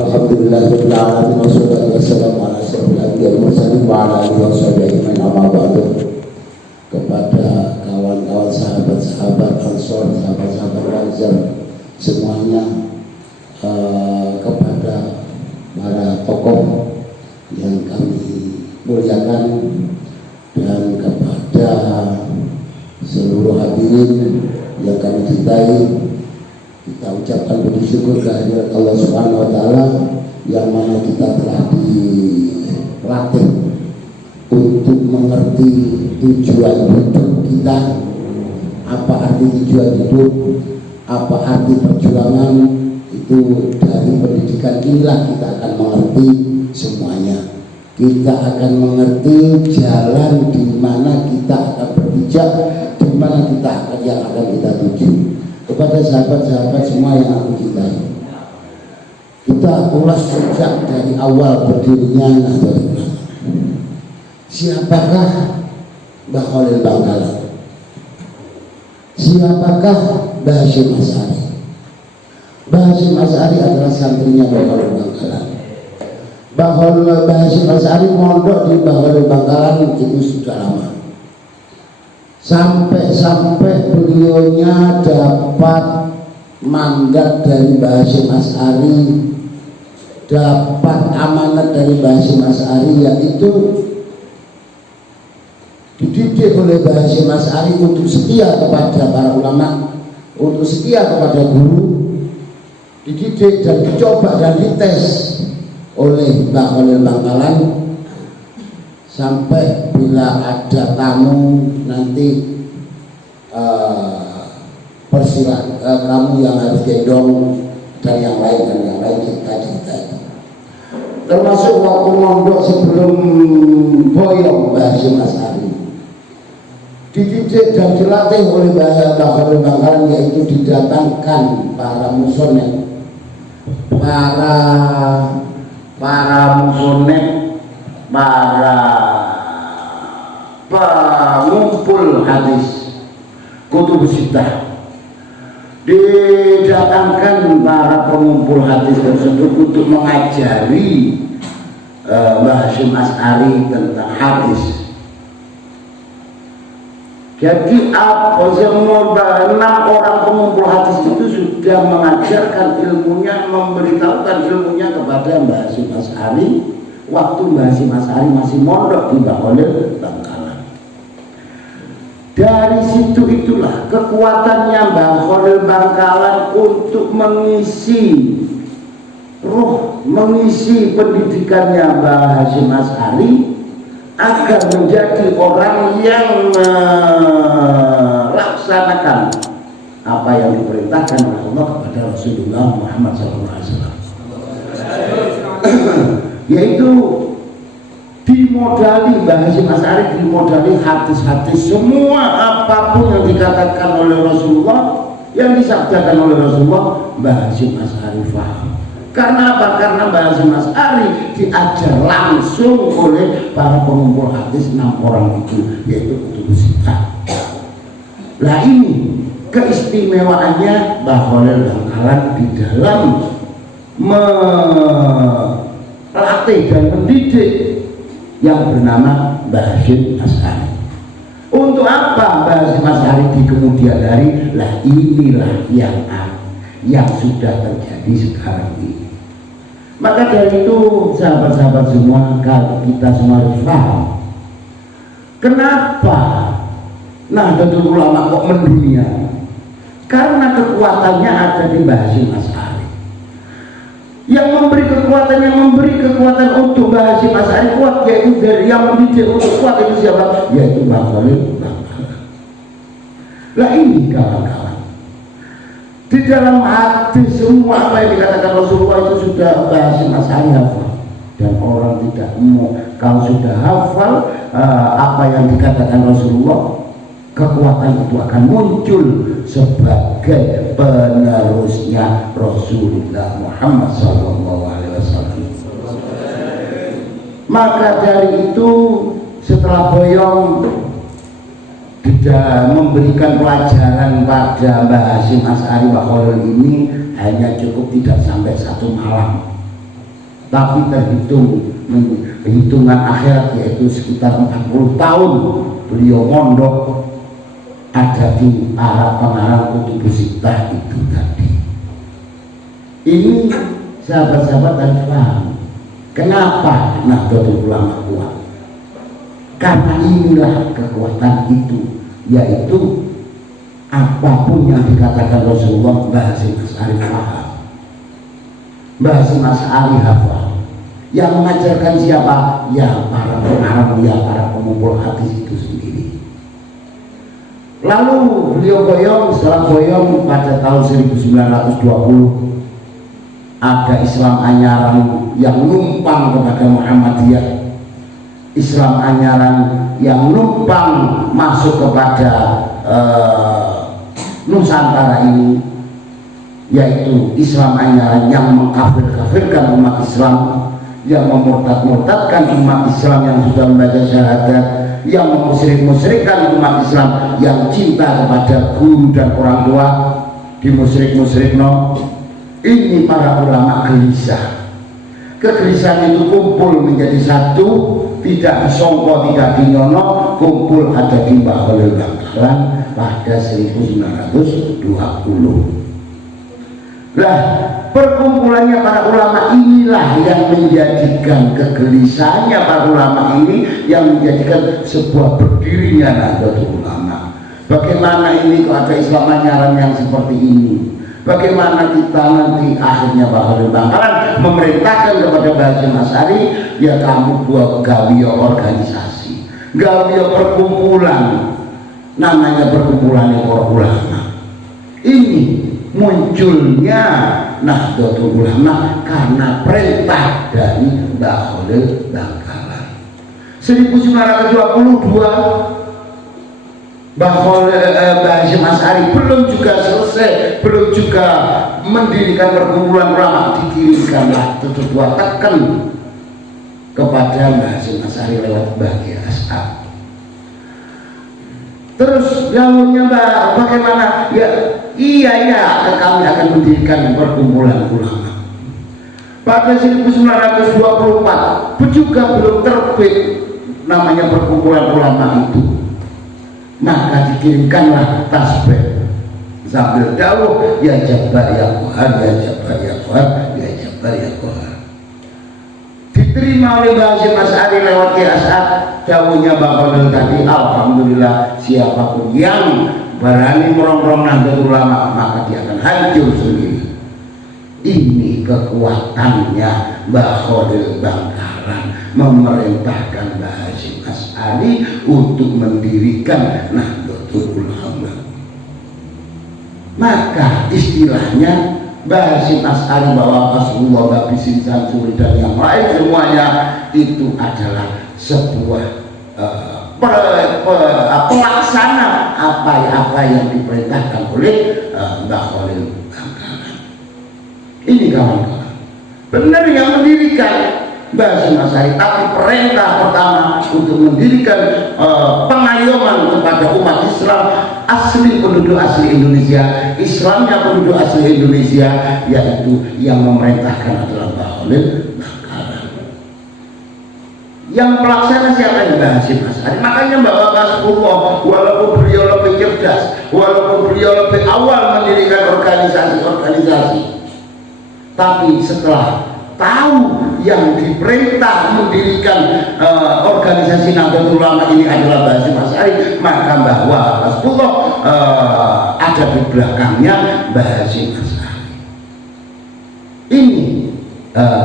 Alhamdulillahirabbil alamin wassalatu wassalamu ala asyrofil anbiya'i wal mursalin wa ala alihi washabihi ajmain amma ba'du. Kepada kawan-kawan sahabat-sahabat Ansor, sahabat-sahabat Razak semuanya, kepada para tokoh yang kami muliakan dan kepada seluruh hadirin yang kami cintai, kita ucapkan puji syukur kehadirat Allah Subhanahu wa taala yang mana kita telah dilatih untuk mengerti tujuan hidup kita, apa arti tujuan hidup, apa arti perjuangan. Itu dari pendidikan inilah kita akan mengerti semuanya. Kita akan mengerti jalan di mana kita akan berpijak, di mana yang akan kita tuju. Kepada sahabat-sahabat semua yang aku cintai, kita ulas sejak dari awal berdirinya Nahdlatul Ulama. Siapakah Mbah Khalil Bangkalan? Siapakah Mbah Hasyim Asy'ari? Mbah Hasyim Asy'ari adalah santrinya Mbah Khalil Bangkalan. Mbah Hasyim Asy'ari mondok di Mbah Khalil Bangkalan itu sudah lama. Sampai beliaunya dapat mandat dari Mbah Hasyim Asy'ari, dapat amanat dari Mbah Hasyim Asy'ari, yaitu dididik oleh Mbah Hasyim Asy'ari untuk setia kepada para ulama, untuk setia kepada guru, dididik dan dicoba dan dites oleh Mbah Khalil Bangkalan. Sampai bila ada tamu nanti kamu yang harus gendong dan yang lain cerita itu. Termasuk waktu mondok sebelum boyong Mbah Hasyim Asy'ari, dididik dan dilatih oleh Mbah Khalil Bangkalan, yaitu didatangkan para musonek, para pengumpul hadis kutubus sittah. Didatangkan para pengumpul hadis tersebut untuk mengajari Mbah Hasyim Asy'ari tentang hadis. Jadi semua 6 orang pengumpul hadis itu sudah mengajarkan ilmunya, memberitahukan ilmunya kepada Mbah Hasyim Asy'ari waktu Mbah Hasyim Asy'ari masih mondok di Mbah Khalil Bangkalan. Dari situ itulah kekuatannya Mbah Khalil Bangkalan untuk mengisi pendidikannya Mbah Hasyim Asy'ari agar menjadi orang yang melaksanakan apa yang diperintahkan oleh Allah kepada Rasulullah Muhammad SAW. Yaitu dimodali Mbah Hasyim Asy'ari, dimodali hadis-hadis, semua apapun yang dikatakan oleh Rasulullah, yang disabdakan oleh Rasulullah, Mbah Hasyim Asy'ari faham. Karena apa? Karena Mbah Hasyim Asy'ari diajar langsung oleh para pengumpul hadis 6 orang itu, yaitu kutubus sittah. Lah ini keistimewaannya Mbah Khalil Bangkalan di dalam melatih dan mendidik yang bernama Mbah Hasyim Asy'ari. Untuk apa Mbah Hasyim Asy'ari di kemudian hari? Lah inilah yang sudah terjadi sekarang ini. Maka dari itu sahabat-sahabat semua, kita semua harus paham kenapa Nahdlatul Ulama kok mendunia. Karena kekuatannya ada di Mbah Hasyim Asy'ari. Yang memberi kekuatan untuk Mbah Hasyim Asy'ari kuat, yaitu dari yang mendidik untuk kuat itu siapa? Yaitu Mbah Khalil Bangkalan. Lah ini kawan-kawan, di dalam hati semua apa yang dikatakan Rasulullah itu sudah Mbah Hasyim Asy'ari hafal. Dan orang tidak mau, kalau sudah hafal apa yang dikatakan Rasulullah, kekuatan itu akan muncul sebagai penerusnya Rasulullah Muhammad SAW. Maka dari itu setelah boyong tidak memberikan pelajaran pada Mbah Hasyim Asy'ari Mbah Khalil ini hanya cukup tidak sampai 1 malam. tapi terhitung hitungan akhirat yaitu sekitar 40 tahun beliau mondok ada di para pengarang kutubus sittah itu tadi. Ini sahabat-sahabat harus paham kenapa Nahdlatul Ulama kuat, karena inilah kekuatan itu, yaitu apapun yang dikatakan Rasulullah Mbah Hasyim Asy'ari paham, Mbah Hasyim Asy'ari hafal. Yang mengajarkan siapa? Ya para pengarang, ya para pemumpul hadis itu sendiri. Lalu beliau boyong, setelah boyong pada tahun 1920 ada Islam anyaran yang numpang kepada Muhammadiyah, Islam anyaran yang numpang masuk kepada Nusantara ini, yaitu Islam anyaran yang mengkafir-kafirkan umat Islam, yang memurtad-murtadkan umat Islam yang sudah membaca syahadat, yang memusyrik-musyrikkan umat Islam yang cinta kepada guru dan orang tua, dimusyrik-musyrikno. Ini para ulama gelisah. Kegelisahan itu kumpul menjadi satu, tidak disongko, tidak dinyono, kumpul ada di Mbah Khalil Bangkalan pada 1920. Nah, perkumpulannya para ulama inilah yang menjadikan kegelisahannya para ulama ini, yang menjadikan sebuah berdirinya Nahdlatul Ulama. Bagaimana ini kok ada Islam anyaran yang seperti ini? Bagaimana kita nanti akhirnya Mbah Khalil Bangkalan memerintahkan kepada Mbah Hasyim Asy'ari, ya kamu buat gawiya organisasi, gawiya perkumpulan, namanya perkumpulan para ulama. Ini munculnya Nahdlatul Ulama karena perintah dari Mbah Khalil Bangkalan. 1922 Mbah Hasyim Asy'ari belum juga selesai, belum juga mendirikan perkumpulan ulama, dikirimkanlah sebuah teken kepada Mbah Hasyim Asy'ari lewat Mbah Kiai As'ad. Terus jawabnya Mbak, bagaimana? Ya iya kami akan mendirikan perkumpulan ulama. Pada 1924 juga belum terbit namanya perkumpulan ulama itu, maka dikirimkanlah tasbih sambil dawuh ya Jabbar ya Qahar, ya Jabbar ya Qahar, ya Jabbar ya Qahar. Diterima oleh Mbah Hasyim Asy'ari lewat Kiai As'ad. Dawuhnya Bapak tadi, alhamdulillah siapapun yang berani merongrong Nahdlatul Ulama maka dia akan hancur sendiri. Ini kekuatannya Mbah Khalil Bangkalan memerintahkan Mbah Hasyim Asy'ari untuk mendirikan Nahdlatul Ulama. Maka istilahnya Mbah Hasyim Asy'ari, bahwa Rasulullah, Mbah Bisin Sansuri dan yang lain semuanya itu adalah sebuah pelaksana apa yang diperintahkan oleh Mbah Khalil Bangkalan. Ini kawan-kawan, benar yang mendirikan Mbah Hasyim Asy'ari, tapi perintah pertama untuk mendirikan pengayoman kepada umat Islam asli, penduduk asli Indonesia, Islamnya penduduk asli Indonesia, yaitu yang memerintahkan adalah Mbah Khalil Bangkalan. Yang pelaksana siapa? Mbah Hasyim Asy'ari. Makanya Mbak Rasulullah, walaupun beliau lebih cerdas, walaupun beliau lebih awal mendirikan organisasi-organisasi, tapi setelah tahu yang diperintah mendirikan organisasi Nahdlatul Ulama ini adalah Mbah Hasyim Asy'ari, maka bahwa Rasulullah ada di belakangnya Mbah Hasyim Asy'ari. Ini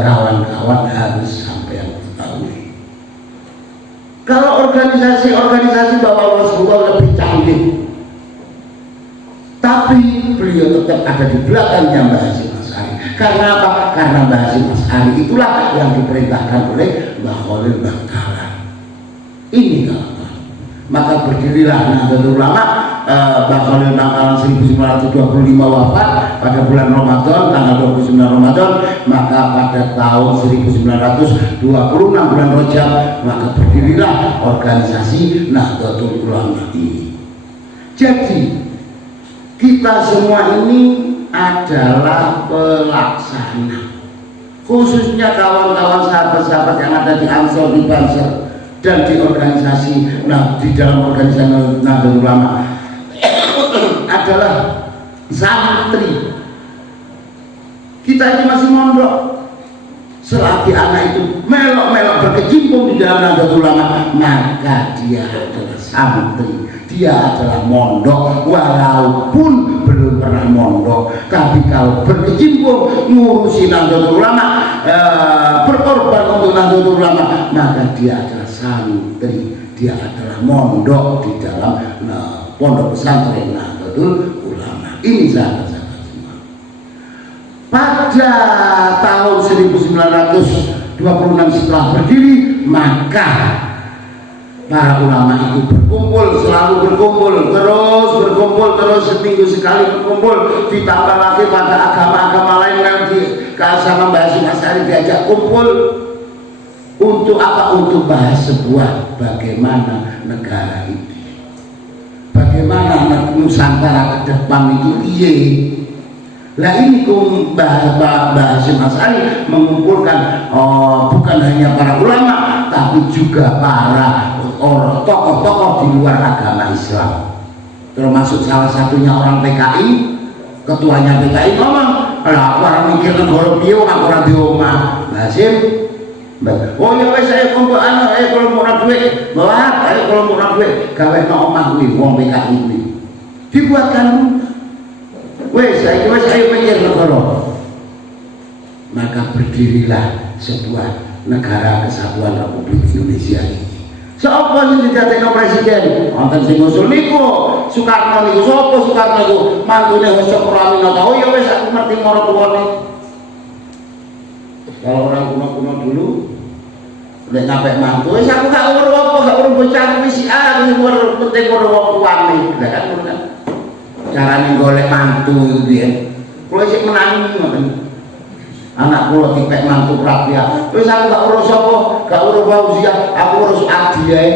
kawan-kawan harus sampai ketahui. Kalau organisasi-organisasi bahwa Rasulullah lebih canggih, tapi beliau tetap ada di belakangnya Mbah Hasyim Asy'ari. Karena apa? Karena Mbah Hasyim Asy'ari itulah yang diperintahkan oleh Mbah Khalil Bangkalan. Ini kawan. Maka berdirilah Nahdlatul Ulama. Mbah Khalil Bangkalan 1925 wafat pada bulan Ramadan, tanggal 29 Ramadan. Maka pada tahun 1926 bulan Rajab, maka berdirilah organisasi Nahdlatul Ulama ini. Jadi kita semua ini adalah pelaksana. khususnya kawan-kawan sahabat-sahabat yang ada di Ansor, di Banser, dan di organisasi, di dalam organisasi Nahdlatul Ulama adalah santri. Kita ini masih mondok. Selagi anak itu melok-melok berkecimpung di dalam Nahdlatul Ulama, maka dia adalah santri, dia adalah mondok, walaupun belum pernah mondok. Tapi kalau berkecimpung ngurusi Nahdlatul Ulama, berkorban untuk Nahdlatul Ulama, maka dia adalah santri, dia adalah mondok di dalam pondok pesantren Nahdlatul Ulama. Ini sahabat-sahabat semua. Pada tahun 1926 setelah berdiri, maka para ulama itu berkumpul, selalu berkumpul, terus seminggu sekali berkumpul, ditambah lagi pada agama-agama lain yang sama Mbah Hasyim Asy'ari diajak kumpul. Untuk apa? Untuk bahas sebuah bagaimana negara ini, bagaimana Nusantara ke depan itu piye. Lah ini Mbah Hasyim Asy'ari mengumpulkan bukan hanya para ulama, tapi juga para tokoh-tokoh di luar agama Islam, termasuk salah satunya orang PKI. Ketuanya PKI ngomong, lah orang mikir negara piye ora di omah. Mbah Hasyim, oh ya wes saya kumpul kalau mau duit, bawa kalau mau duit gawe nang omah kuwi wong PKI kuwi. Dibuatkan wes saya mikir negara. Maka berdirilah sebuah negara kesatuan Republik Indonesia ini. Siapa sing didadekno presiden? Wonten sing ngusul niku Soekarno niku. Sapa Soekarno niku? Mantune Soekarno. Oh ya wes aku ngerti maratuwane. Kalau orang kuno-kuno dulu udah nyampe mantu, aku gak urus apa, gak urus bocah wis aku urus penting urus wong tuane. Lah kan ngono kan. Carane golek mantu itu piye? Kulo sik menangi ngoten. Anak kula dipek mantu rakyat. Wis aku gak urus apa, gak urus Fauziah, aku urus Adi ae.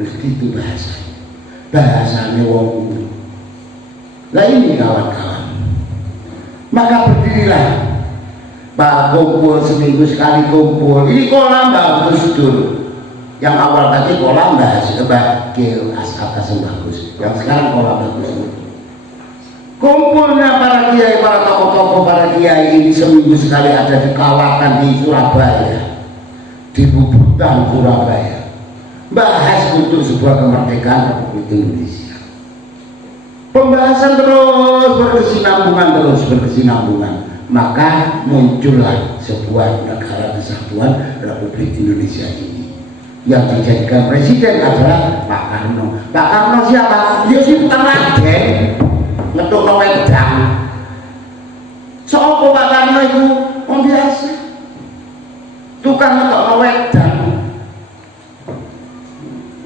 Wis gitu bahasane wong kuno. Lah ini kawan-kawan. Maka berdirilah Pak kumpul seminggu sekali kumpul. Ini kolam bagus dulu. Yang awal tadi kolam Gil As'atas bagus. Yang sekarang kolam bagus. Kumpulnya para kiai, para tokoh-tokoh para kiai ini seminggu sekali ada di Kawakan di Surabaya, di Bubutan Surabaya, bahas untuk sebuah kemerdekaan Republik Indonesia. Pembahasan terus berkesinambungan. Maka muncullah sebuah negara kesatuan Republik Indonesia ini. Yang dijadikan presiden adalah Pak Karno. Pak Karno siapa? Dia sih bukan Raden, ngetukno wedang. Sopo Pak Karno itu orang biasa, tukang ngetukno wedang,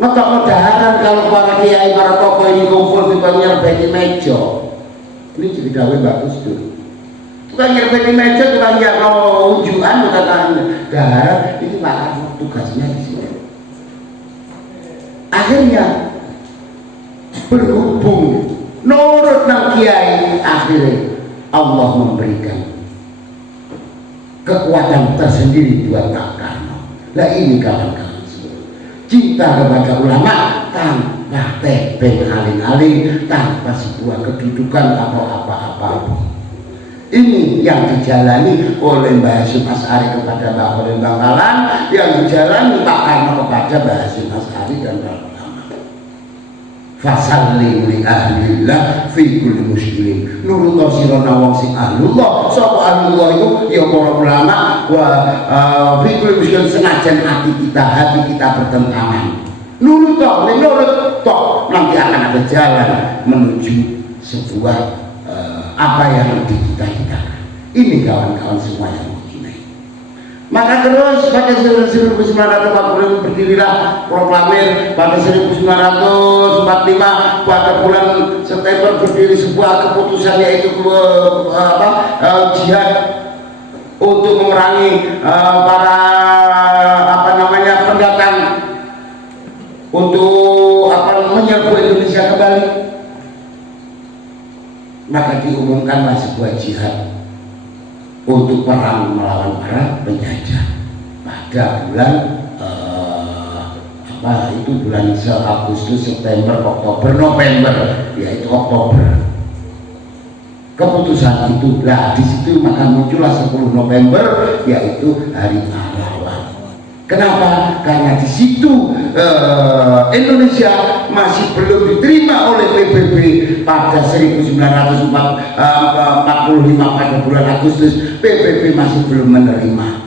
ngetukno daharan. Kalau para kiai, para tokoh ini kumpul di nyerbeki meja, ini jadi gawe bagus tuh. Tukang nyerbeki meja, tukang nyiapno unjukan, tukang daharan, itu Pak Karno tugasnya di sini. Akhirnya berhubung nurut nang kiai, akhirnya Allah memberikan kekuatan tersendiri buat Pak Karno. Lah ini kawan-kawan semua, cinta kepada ulama tanpa tebeng aling-aling, tanpa sebuah kedudukan atau apa-apa. Ini yang dijalani oleh Mbah Hasyim Asy'ari kepada Mbah Khalil Bangkalan, yang dijalani Pak Karno kepada Mbah Hasyim Asy'ari dan para ulama. Fasallim li ahlillah fi kulli muslimin. Nurut sirana wong sing ahlullah. Sapa ahlullah itu ya para ulama wa fi kulli muslimin, senajan hati kita bertentangan. Nurut tok nanti akan ada jalan menuju sebuah apa yang dicita-citakan. Ini kawan-kawan semua yang begini. Maka terus pada 1940 berdirilah proklamir. Pada 1945 pada bulan September berdiri sebuah keputusan, yaitu jihad untuk memerangi para pendatang untuk menyerbu Indonesia kembali. Maka diumumkanlah sebuah jihad untuk perang melawan para penjajah pada bulan itu bulan Agustus, September, Oktober, November, yaitu Oktober. Keputusan itu, di situ maka muncullah 10 November, yaitu Hari Pahlawan. Kenapa? Karena di situ Indonesia masih belum diterima oleh PBB pada 1945 pada bulan Agustus. PBB masih belum menerima.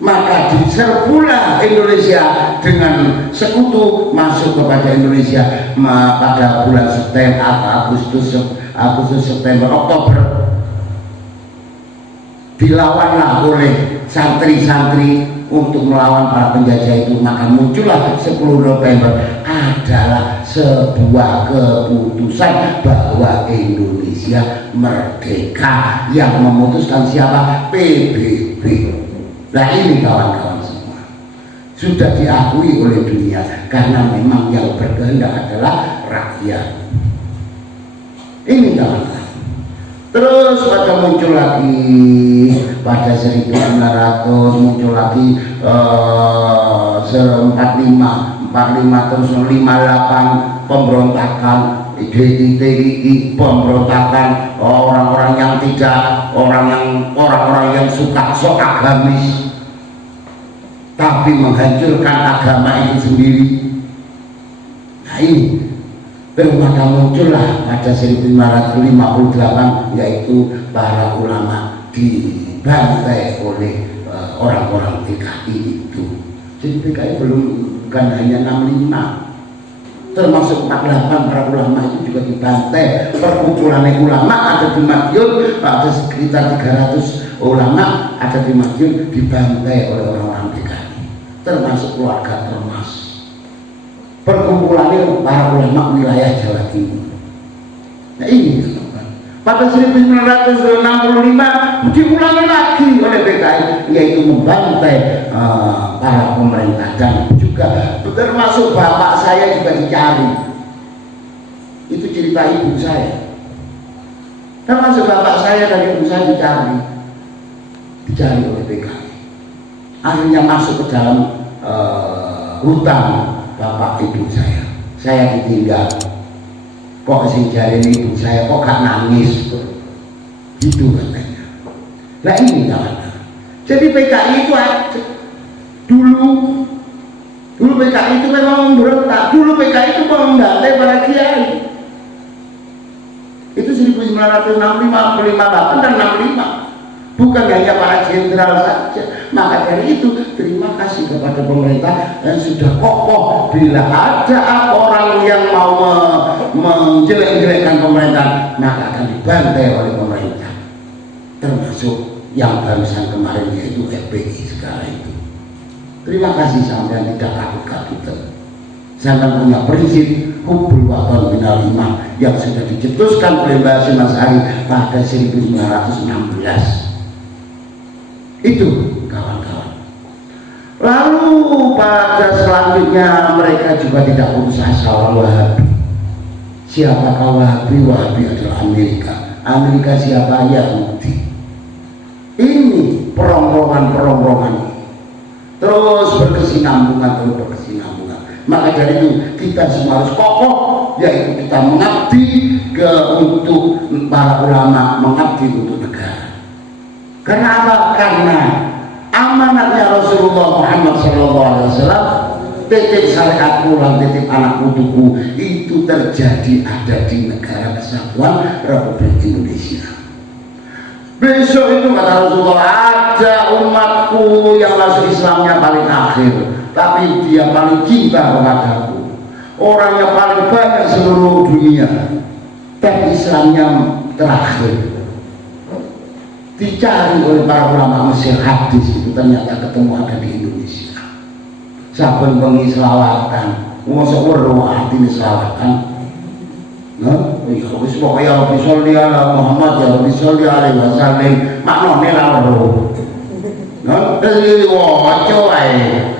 Maka diserbulah Indonesia dengan sekutu masuk kepada Indonesia pada bulan September, Agustus, September, Oktober. Dilawanlah oleh santri-santri untuk melawan para penjajah itu, maka muncullah 10 November adalah sebuah keputusan bahwa Indonesia merdeka, yang memutuskan siapa? PBB. Nah ini kawan-kawan semua sudah diakui oleh dunia, karena memang yang berkehendak adalah rakyat. Ini kawan-kawan. Terus pada muncul lagi pada 1900, muncul lagi 45 terus 58 pemberontakan, DITI, pemberontakan orang-orang yang tidak, orang-orang yang suka sok agamis tapi menghancurkan agama itu sendiri. Nah ini maka muncullah pada 1958, yaitu para ulama dibantai oleh orang-orang PKI itu. Jadi PKI bukan hanya 65, termasuk 48 para ulama itu juga dibantai. Perkumpulan ulama ada di Madiun, ada sekitar 300 ulama ada di Madiun dibantai oleh orang-orang PKI, termasuk keluarga Termas. Perkumpulannya para ulama wilayah Jawa Timur. Nah ini pada 1965 diulangi lagi oleh PKI, yaitu membantai para pemerintah, dan juga termasuk bapak saya juga dicari. Itu cerita ibu saya. Termasuk bapak saya dan ibu saya dicari oleh PKI. Akhirnya masuk ke dalam hutan bapak ibu saya ditinggal. Kok sing jari ibu saya kok gak nangis gitu katanya. Nah ini kawan. Jadi PKI itu ada dulu PKI itu memang memberontak. Dulu PKI itu membantai para kiai. Itu 1965, 58 dan 65. Bukan hanya para jenderal saja. Maka dari itu terima kasih kepada pemerintah yang sudah kokoh. Bila ada orang yang mau menjelek-jelekkan pemerintah, maka akan dibantai oleh pemerintah. Termasuk yang barusan kemarin, yaitu FPI sekarang itu. Terima kasih sampai tidak kabut-kabutan. Sampai punya prinsip hubbul waton minal iman yang sudah dicetuskan oleh Mbah Hasyim Asy'ari pada 1916. Itu kawan-kawan. Lalu pada selanjutnya mereka juga tidak putus asa Wahabi. Siapakah Wahabi? Wahabi adalah Amerika siapa? Yahudi. Ini perongrongan terus berkesinambungan. Maka dari itu kita semua harus kokoh, yaitu kita mengabdi untuk para ulama, mengabdi untuk negara. Karena apa? Karena amanatnya Rasulullah Muhammad SAW, titip syariatku lan titip anak putuku, itu terjadi ada di Negara Kesatuan Republik Indonesia. Besok itu kata Rasulullah, ada umatku yang masuk Islamnya paling akhir, tapi dia paling cinta kepadaku. Orangnya paling banyak seluruh dunia, tapi Islamnya terakhir. Dicari oleh para ulama Mesir, hadis itu ternyata ketemu ada di Indonesia. Saben bengi selawatan, mosok weruh atine selawatan. Nah, wis pokoke ya Rabbi sholli ala Muhammad, ya Rabbi sholli alaihi wasallam, maknane ra weruh. Nah, dari waca wae.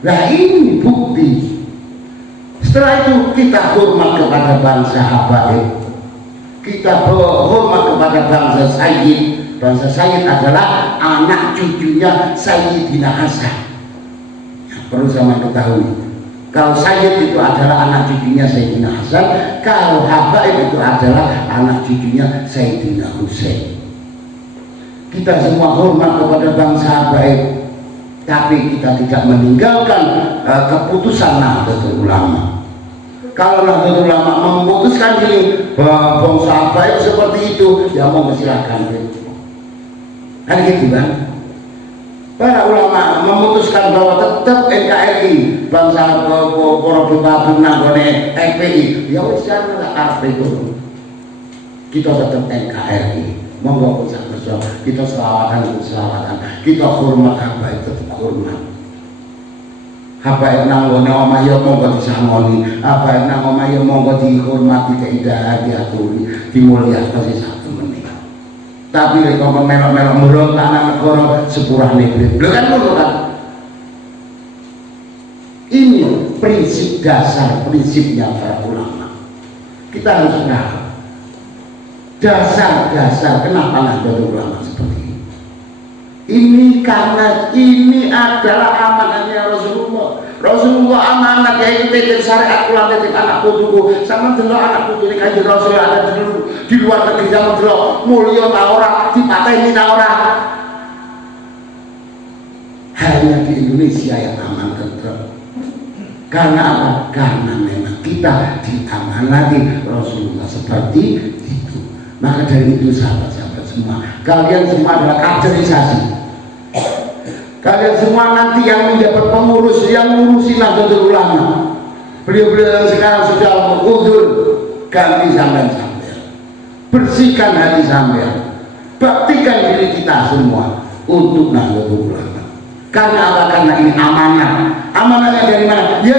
Nah, ini bukti. Setelah itu kita hormat kepada bangsa habaib. Kita hormat kepada bangsa sayyid. Bangsa Sayyid adalah anak cucunya Sayyidina Hasan. Perlu sama ketahui, kalau Sayyid itu adalah anak cucunya Sayyidina Hasan, kalau Habaib itu adalah anak cucunya Sayyidina Husain. Kita semua hormat kepada bangsa Habaib, tapi kita tidak meninggalkan keputusan Nahdlatul Ulama. Kalau Nahdlatul Ulama memutuskan ini bangsa Habaib seperti itu, ya mau silakan kan gitu kan. Para ulama memutuskan bahwa tetap NKRI bangsa Porobu Babun nanggone FPI, ya wis jangan karpe itu. Kita tetap NKRI. Monggo kita selawatan, kita hormat Habaib, tetap hormat. Habaib nanggone omah ya monggo disangoni, Habaib nang omah ya monggo dihormati, keindahan diaturi, dimulyakkan satu menit. Tapi kalau melok-melok murung tanah negara sepurah negeri, lo kan ngono kan? Ini prinsip dasar, prinsipnya para ulama. Kita harus tahu dasar-dasar kenapa Nahdlatul Ulama seperti ini. Ini karena ini adalah amanahnya Rasulullah. Rasulullah amanat yaitu titip syariat kula titip anak putuku. Sama delok anak putu ini Kanjeng Rasul ada di luar negeri, sama delok mulya ta ora, dipateni ta ora. Hanya di Indonesia yang aman tentrem. Karena apa? Karena memang kita diamanati Rasulullah seperti itu. Maka dari itu sahabat-sahabat semua, kalian semua adalah kaderisasi. Kalian semua nanti yang menjabat pengurus, yang ngurusi Nahdlatul Ulama. Beliau-beliau yang sekarang sudah uzur, ganti sampean-sampean, bersihkan hati sampean, baktikan diri kita semua untuk Nahdlatul Ulama. Karena apa? Karena ini amanah. Amanahnya dari mana? Ya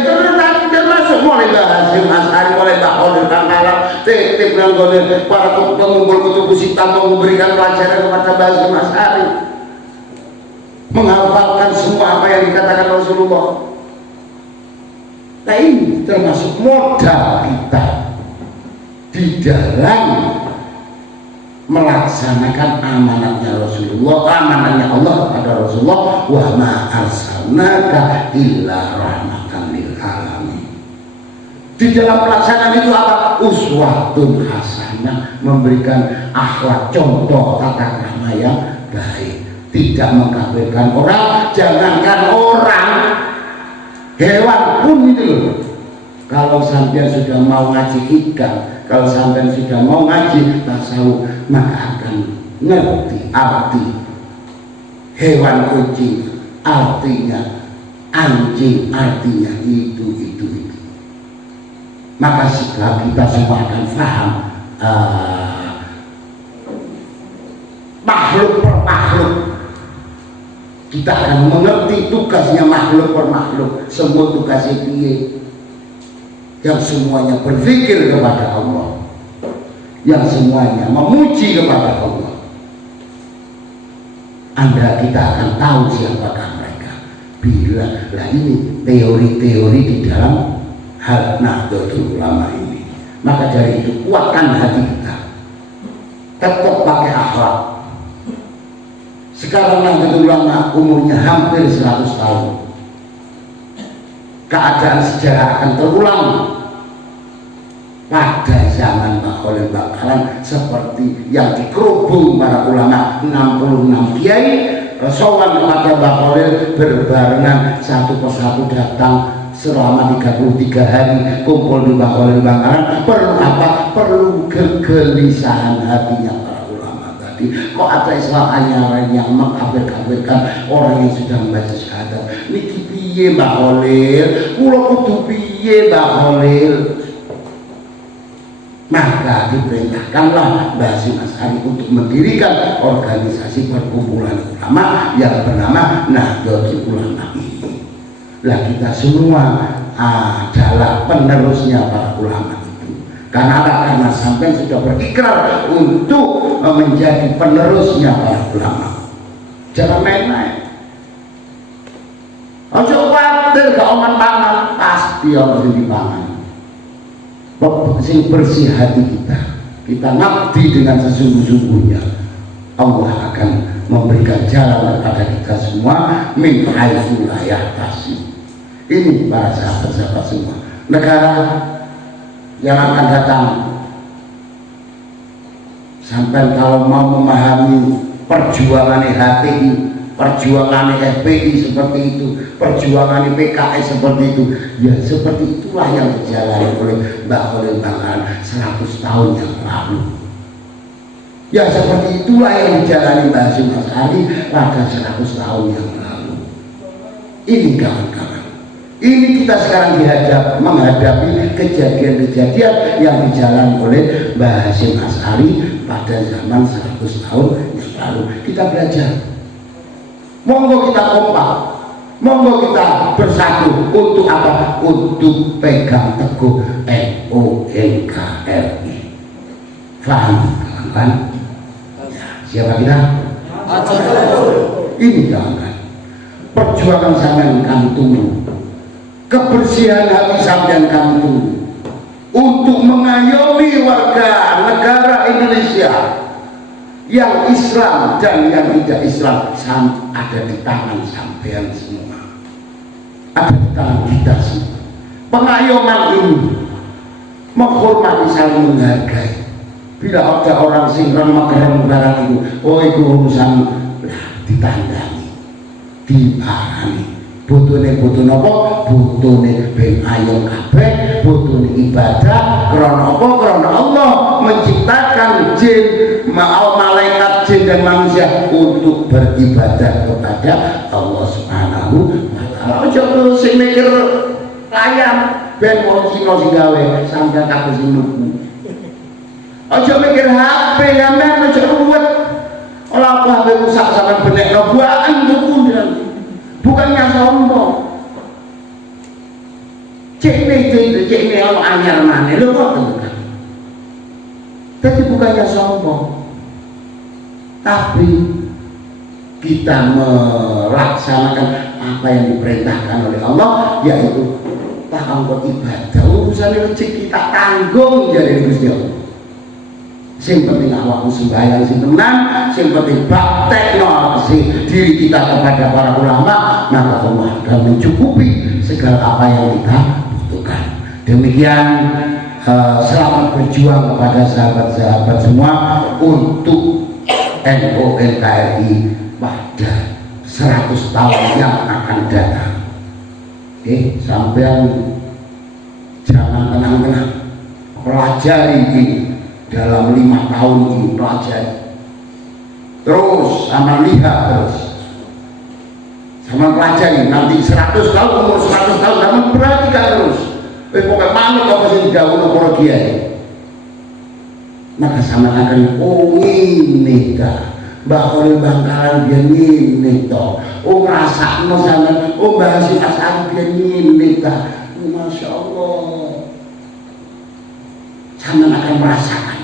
termasuk mulai Mbah Hasyim Asy'ari, mulai Mbah Khalil Bangkalan, titip nanggone para pengumpul kutubu sitam, memberikan pelajaran kepada Mbah Hasyim Asy'ari, menghafalkan semua apa yang dikatakan Rasulullah. Nah ini termasuk modal kita di dalam melaksanakan amanatnya Rasulullah, amanatnya Allah kepada Rasulullah. Wa ma arsalnaka illa rahmatan lil alamin. Di dalam pelaksanaan itu apa? Uswatun hasanah, memberikan akhlak, contoh tata krama yang baik, tidak mengkafirkan orang, jangankan orang, hewan pun itu loh. Kalau sampai sudah mau ngaji ikan, kalau sampai sudah mau ngaji tasawuf, maka akan ngerti arti hewan kucing, artinya anjing, artinya itu. Maka setelah kita semua akan paham makhluk per makhluk, kita akan mengerti tugasnya makhluk per makhluk, semua tugasnya dia, yang semuanya berpikir kepada Allah, yang semuanya memuji kepada Allah. Kita akan tahu siapakah mereka. Bila lah ini teori-teori di dalam hal Nahdlatul Ulama ini. Maka dari itu kuatkan hati kita, tetap pakai akhlak. Sekarang Nahdlatul Ulama umurnya hampir 100 tahun. Keadaan sejarah akan terulang pada zaman Mbah Khalil Bangkalan, seperti yang dikerubung para ulama 66 kiai sowan kepada Mbah Khalil, berbarengan satu persatu datang selama 33 hari kumpul di Mbah Khalil Bangkalan. Perlu apa? Perlu kegelisahan hatinya para ulama tadi. Kok ada Islam anyaran yang mengkafir-kafirkan orang yang sudah membaca syahadat? Niki piye Mbah Khalil? Kula kudu piye Mbah Khalil? Maka diperintahkanlah Mbah Hasyim Asy'ari untuk mendirikan organisasi perkumpulan ulama yang bernama Nahdlatul Ulama ini. Lah kita semua adalah penerusnya para ulama itu. Karena sampai sudah berikrar untuk menjadi penerusnya para ulama. Jangan main-main. Ojo khawatir gak oman pangan, pasti orang yang dipangan. Sing bersih hati kita ngabdi dengan sesungguh-sungguhnya Allah akan memberikan jalan kepada kita semua min haitsu la yahtasib. Ini para sahabat-sahabat semua, negara yang akan datang. Sampai kalau mau memahami perjuangan HTI, perjuangan FPI seperti itu, perjuangan PKS seperti itu, ya seperti itulah yang dijalani oleh Mbak Khalil Bangkalan 100 tahun yang lalu. Ya seperti itulah yang dijalani Mbak Hasyim Asy'ari pada 100 tahun yang lalu. Ini kawan-kawan, ini kita sekarang menghadapi kejadian-kejadian yang dijalani oleh Mbak Hasyim Asy'ari pada zaman 100 tahun yang lalu. Kita belajar, monggo kita kompak, monggo kita bersatu untuk apa? Untuk pegang teguh NKRI. Paham kawan-kawan? Siapa kita? Ini kawan-kawan, perjuangan sampean kami tunggu, kebersihan hati sampean kami tunggu untuk mengayomi warga negara Indonesia yang Islam dan yang tidak Islam ada di tangan sampean semua, ada di tangan kita semua. Pengayoman ini menghormati, saling menghargai. Bila ada orang sing remeng barang itu, oh itu urusan ditandani, diparani. Butuhne apa? Butuhne ben ayo kabeh, butuhne ibadah krana apa? Krana Allah menciptakan jin, malaikat jin dan manusia untuk beribadah kepada Allah Subhanahu wa taala. Aja terus sing mikir layang ben wong Cina sing gawe sampeyan kabeh sing nuku. Aja mikir HP ya men, aja ruwet. Ora apa HP rusak sampean benekno buaan tuku ndan. Bukannya sombong. Cek ini ono anyar maneh lho kok tenan. Tapi bukannya sombong. Tapi kita melaksanakan apa yang diperintahkan oleh Allah, yaitu tahangkot ibadah. Urusan rezeki kita tanggung jadi Gusti Allah. Sing penting awakmu sembahyang sing tenan, sing penting praktekno diri kita kepada para ulama, maka Allah akan mencukupi segala apa yang kita butuhkan. Demikian selamat berjuang kepada sahabat-sahabat semua untuk NKRI pada 100 tahun yang akan datang. Sampean jangan tenang-tenang, pelajari ini. Dalam 5 tahun ini pelajari terus, sama lihat terus, sama pelajari. Nanti 100 tahun, umur 100 tahun sama perhatikan terus. Pokoknya manut apa sih digawuh para kiai, maka sama akan ini dah Mbak Khalil Bangkalan dia ini toh, ngerasakno sama Mbak Hasyim Asy'ari dia ini dah. Masya Allah, sama akan merasakan.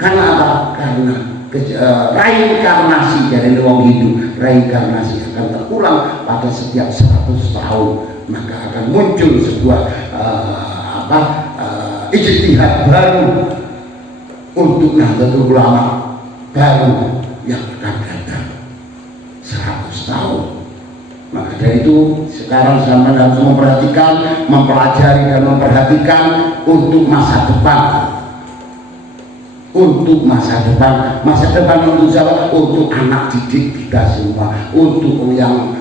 Karena apa? Karena reinkarnasi dari wong hidup, reinkarnasi akan terulang pada setiap 100 tahun, maka akan muncul sebuah ijtihad baru untuk Nahdlatul Ulama baru yang akan datang 100 tahun. Maka dari itu sekarang sampai harus memperhatikan, mempelajari dan memperhatikan untuk masa depan. Untuk masa depan untuk siapa? Untuk anak didik kita semua, untuk yang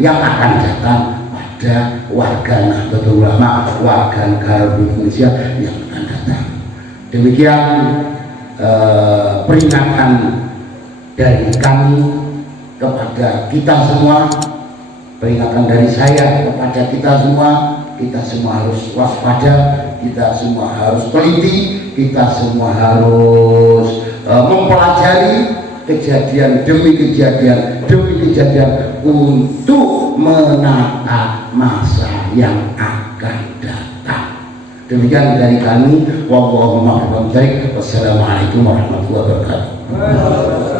akan datang pada warga Nahdlatul Ulama, warga negara Indonesia yang akan datang. Demikian peringatan dari kami kepada kita semua, peringatan dari saya kepada kita semua harus waspada, kita semua harus teliti, kita semua harus mempelajari kejadian demi kejadian untuk menata masa yang akan datang. Demikian dari kami. Wassalamualaikum warahmatullahi wabarakatuh.